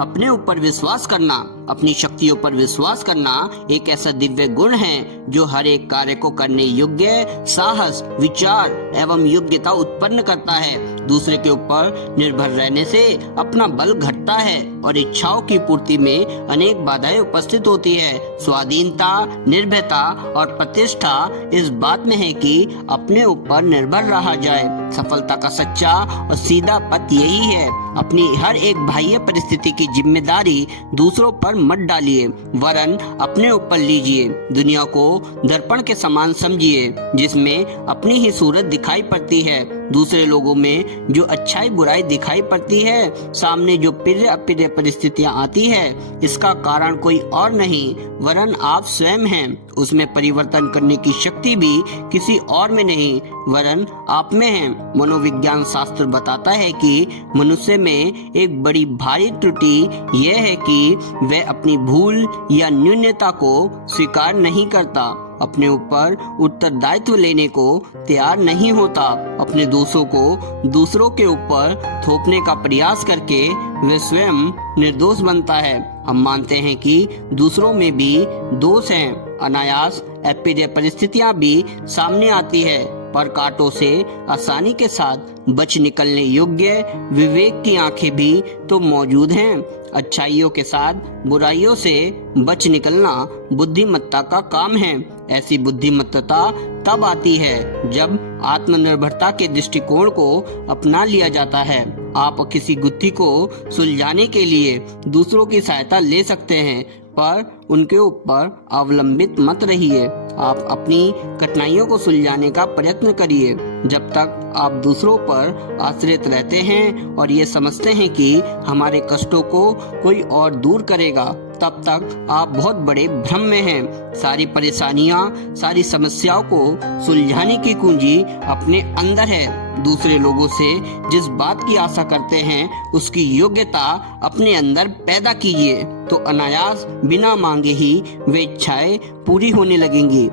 अपने ऊपर विश्वास करना, अपनी शक्तियों पर विश्वास करना एक ऐसा दिव्य गुण है जो हर एक कार्य को करने योग्य साहस, विचार एवं योग्यता उत्पन्न करता है। दूसरे के ऊपर निर्भर रहने से अपना बल घटता है और इच्छाओं की पूर्ति में अनेक बाधाएं उपस्थित होती है। स्वाधीनता, निर्भयता और प्रतिष्ठा इस बात में है कि अपने ऊपर निर्भर रहा जाए। सफलता का सच्चा और सीधा पथ यही है। अपनी हर एक बाह्य परिस्थिति की जिम्मेदारी दूसरों पर मत डालिए, वरन अपने ऊपर लीजिए। दुनिया को दर्पण के समान समझिए जिसमें अपनी ही सूरत दिखाई पड़ती है। दूसरे लोगों में जो अच्छाई बुराई दिखाई पड़ती है, सामने जो प्रिय अप्रिय परिस्थितियां आती है, इसका कारण कोई और नहीं वरन आप स्वयं हैं। उसमें परिवर्तन करने की शक्ति भी किसी और में नहीं वरन आप में है। मनोविज्ञान शास्त्र बताता है कि मनुष्य में एक बड़ी भारी त्रुटि यह है कि वह अपनी भूल या न्यूनता को स्वीकार नहीं करता, अपने ऊपर उत्तरदायित्व लेने को तैयार नहीं होता, अपने दोषों को दूसरों के ऊपर थोपने का प्रयास करके वह स्वयं निर्दोष बनता है। हम मानते हैं कि दूसरों में भी दोष हैं। अनायास अप्रिय परिस्थितियां भी सामने आती है, पर कांटों से आसानी के साथ बच निकलने योग्य विवेक की आंखें भी तो मौजूद हैं। अच्छाइयों के साथ बुराइयों से बच निकलना बुद्धिमत्ता का काम है। ऐसी बुद्धिमत्ता तब आती है जब आत्मनिर्भरता के दृष्टिकोण को अपना लिया जाता है। आप किसी गुत्थी को सुलझाने के लिए दूसरों की सहायता ले सकते हैं, पर उनके ऊपर अवलंबित मत रहिए। आप अपनी कठिनाइयों को सुलझाने का प्रयत्न करिए। जब तक आप दूसरों पर आश्रित रहते हैं और ये समझते हैं कि हमारे कष्टों को कोई और दूर करेगा, तब तक आप बहुत बड़े भ्रम में हैं। सारी परेशानियां, सारी समस्याओं को सुलझाने की कुंजी अपने अंदर है। दूसरे लोगों से जिस बात की आशा करते हैं उसकी योग्यता अपने अंदर पैदा कीजिए, तो अनायास बिना मांगे ही वे इच्छाएं पूरी होने लगेंगी।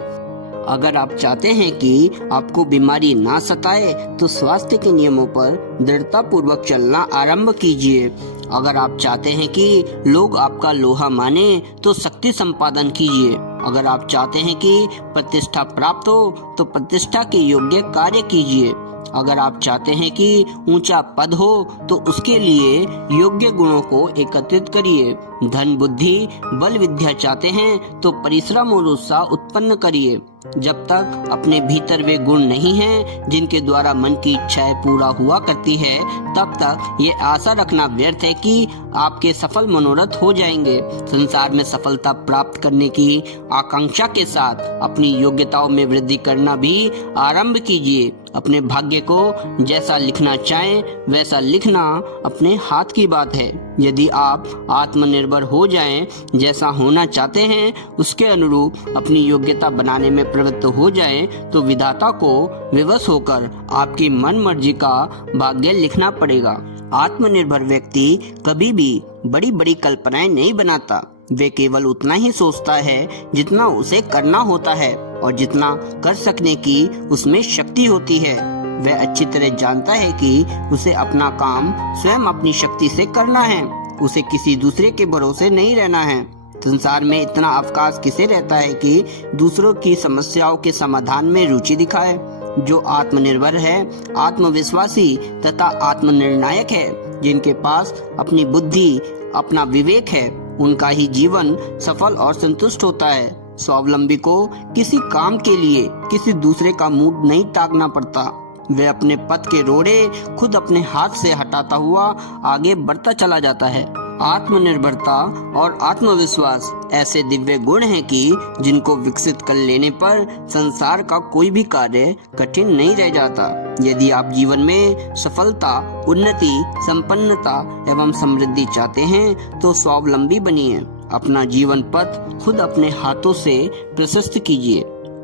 अगर आप चाहते हैं कि आपको बीमारी ना सताए तो स्वास्थ्य के नियमों पर दृढ़ता पूर्वक चलना आरंभ कीजिए। अगर आप चाहते हैं कि लोग आपका लोहा माने तो शक्ति संपादन कीजिए। अगर आप चाहते हैं कि प्रतिष्ठा प्राप्त हो तो प्रतिष्ठा के योग्य कार्य कीजिए। अगर आप चाहते हैं कि ऊंचा पद हो तो उसके लिए योग्य गुणों को एकत्रित करिए। धन, बुद्धि, बल, विद्या चाहते हैं तो परिश्रम और उत्साह उत्पन्न करिए। जब तक अपने भीतर वे गुण नहीं हैं जिनके द्वारा मन की इच्छाएं पूरा हुआ करती है, तब तक ये आशा रखना व्यर्थ है कि आपके सफल मनोरथ हो जाएंगे। संसार में सफलता प्राप्त करने की आकांक्षा के साथ अपनी योग्यताओं में वृद्धि करना भी आरंभ कीजिए। अपने भाग्य को जैसा लिखना चाहें वैसा लिखना अपने हाथ की बात है। यदि आप आत्मनिर्भर हो जाएं, जैसा होना चाहते हैं उसके अनुरूप अपनी योग्यता बनाने में प्रवृत्त हो जाएं, तो विधाता को विवश होकर आपकी मन मर्जी का भाग्य लिखना पड़ेगा। आत्मनिर्भर व्यक्ति कभी भी बड़ी बड़ी कल्पनाएं नहीं बनाता। वे केवल उतना ही सोचता है जितना उसे करना होता है और जितना कर सकने की उसमें शक्ति होती है। वह अच्छी तरह जानता है कि उसे अपना काम स्वयं अपनी शक्ति से करना है, उसे किसी दूसरे के भरोसे नहीं रहना है। संसार में इतना अवकाश किसे रहता है कि दूसरों की समस्याओं के समाधान में रुचि दिखाए। जो आत्मनिर्भर है, आत्मविश्वासी तथा आत्मनिर्णायक है, जिनके पास अपनी बुद्धि, अपना विवेक है, उनका ही जीवन सफल और संतुष्ट होता है। स्वावलंबी को किसी काम के लिए किसी दूसरे का मुंह नहीं ताकना पड़ता। वे अपने पथ के रोड़े खुद अपने हाथ से हटाता हुआ आगे बढ़ता चला जाता है। आत्मनिर्भरता और आत्मविश्वास ऐसे दिव्य गुण हैं कि जिनको विकसित कर लेने पर संसार का कोई भी कार्य कठिन नहीं रह जाता। यदि आप जीवन में सफलता, उन्नति, संपन्नता एवं समृद्धि चाहते हैं तो स्वावलंबी बनिए। अपना जीवन पथ खुद अपने हाथों से प्रशस्त कीजिए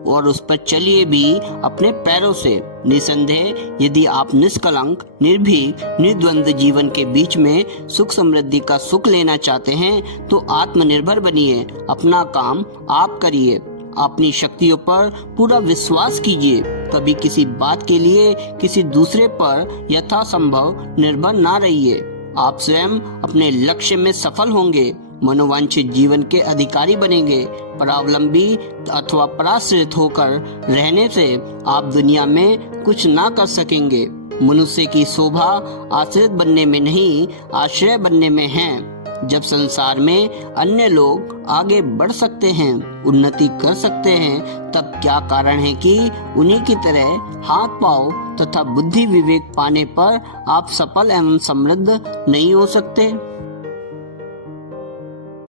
और उस पर चलिए भी अपने पैरों से। निसंदेह यदि आप निष्कलंक, निर्भीक, निर्द्वंद जीवन के बीच में सुख समृद्धि का सुख लेना चाहते हैं तो आत्मनिर्भर बनिए। अपना काम आप करिए। अपनी शक्तियों पर पूरा विश्वास कीजिए। कभी किसी बात के लिए किसी दूसरे पर यथासंभव निर्भर ना रहिए। आप स्वयं अपने लक्ष्य में सफल होंगे, मनोवांछित जीवन के अधिकारी बनेंगे। परावलंबी अथवा पराश्रित होकर रहने से आप दुनिया में कुछ ना कर सकेंगे। मनुष्य की शोभा आश्रित बनने में नहीं, आश्रय बनने में है। जब संसार में अन्य लोग आगे बढ़ सकते हैं, उन्नति कर सकते हैं, तब क्या कारण है कि उन्हीं की तरह हाथ पांव तथा बुद्धि विवेक पाने पर आप सफल एवं समृद्ध नहीं हो सकते।